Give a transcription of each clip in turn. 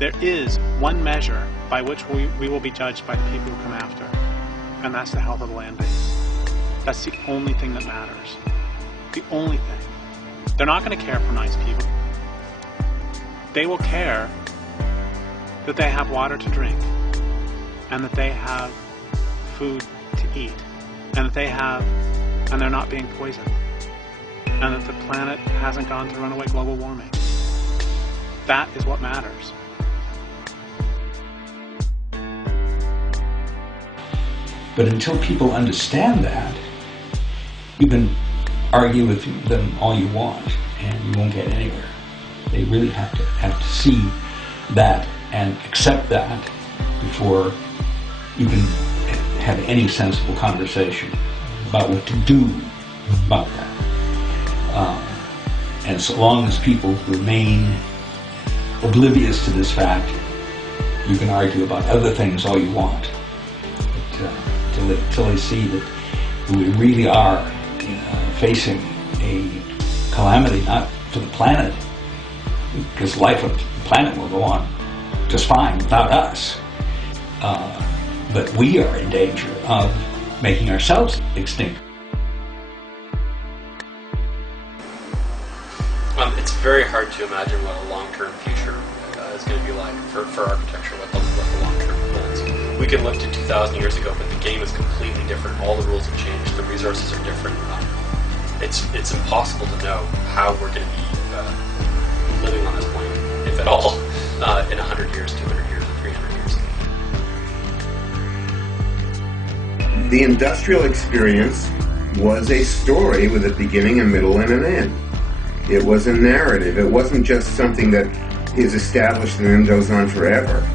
There is one measure by which we will be judged by the people who come after, and that's the health of the land base. That's the only thing that matters. The only thing. They're not going to care for nice people. They will care that they have water to drink, and that they have food to eat, and that they're not being poisoned, and that the planet hasn't gone through runaway global warming. That is what matters. But until people understand that, you can argue with them all you want, and you won't get anywhere. They really have to see that and accept that before you can have any sensible conversation about what to do about that. And so long as people remain oblivious to this fact, you can argue about other things all you want. But until they see that we really are facing a calamity, not for the planet, because life on the planet will go on just fine without us. But we are in danger of making ourselves extinct. It's very hard to imagine what a long-term future is going to be like for architecture, what the long-term holds. We can look to 2,000 years ago, but the game is completely different. All the rules have changed. The resources are different. It's impossible to know how we're going to be living on this planet, if at all, in 100 years, 200 years, or 300 years. The industrial experience was a story with a beginning, a middle, and an end. It was a narrative. It wasn't just something that is established and then goes on forever.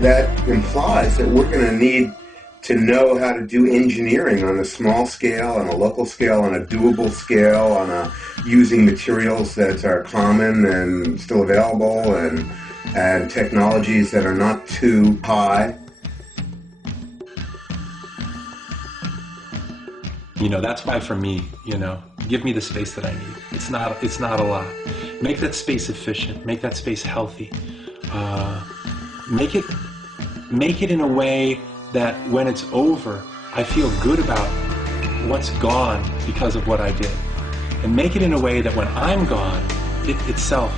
That implies that we're going to need to know how to do engineering on a small scale, on a local scale, on a doable scale, on using materials that are common and still available, and technologies that are not too high. That's why for me, give me the space that I need. It's not a lot. Make that space efficient. Make that space healthy. Make it in a way that when it's over, I feel good about what's gone because of what I did. And make it in a way that when I'm gone, it itself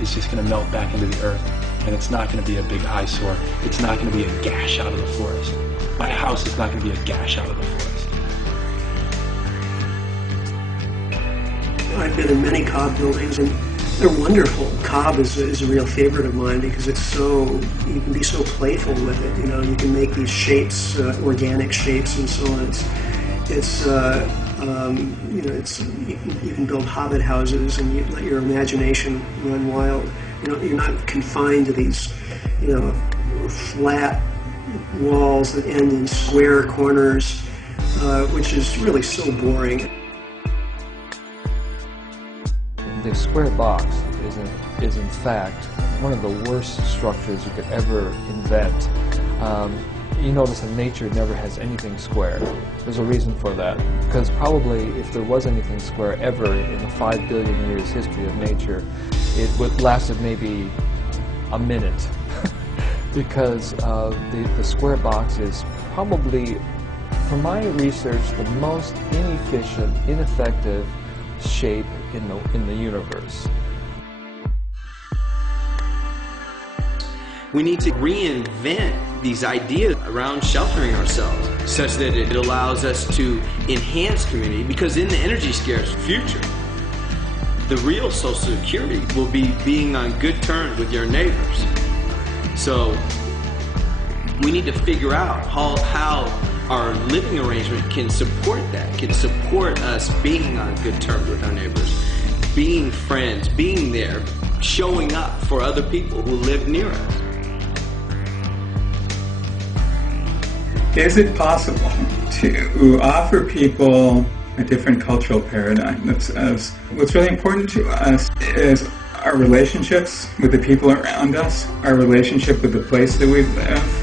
is just going to melt back into the earth. And it's not going to be a big eyesore. It's not going to be a gash out of the forest. My house is not going to be a gash out of the forest. I've been in many cob buildings, and they're wonderful. Cob is a real favorite of mine because you can be so playful with it. You can make these shapes, organic shapes, and so on. You can build hobbit houses, and you let your imagination run wild. You're not confined to these, flat walls that end in square corners, which is really so boring. The square box is in fact one of the worst structures you could ever invent. You notice that nature never has anything square. There's a reason for that, because probably if there was anything square ever in the 5 billion years history of nature, it would lasted maybe a minute, because the square box is probably, from my research, the most inefficient, ineffective shape in the universe. We need to reinvent these ideas around sheltering ourselves such that it allows us to enhance community, because in the energy scarce future, the real social security will be being on good terms with your neighbors. So we need to figure out how our living arrangement can support that, can support us being on good terms with our neighbors, being friends, being there, showing up for other people who live near us. Is it possible to offer people a different cultural paradigm? What's really important to us is our relationships with the people around us, our relationship with the place that we live,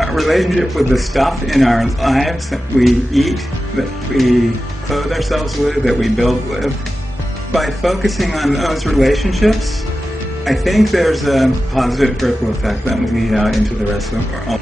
our relationship with the stuff in our lives that we eat, that we clothe ourselves with, that we build with. By focusing on those relationships, I think there's a positive ripple effect that will lead out into the rest of the world.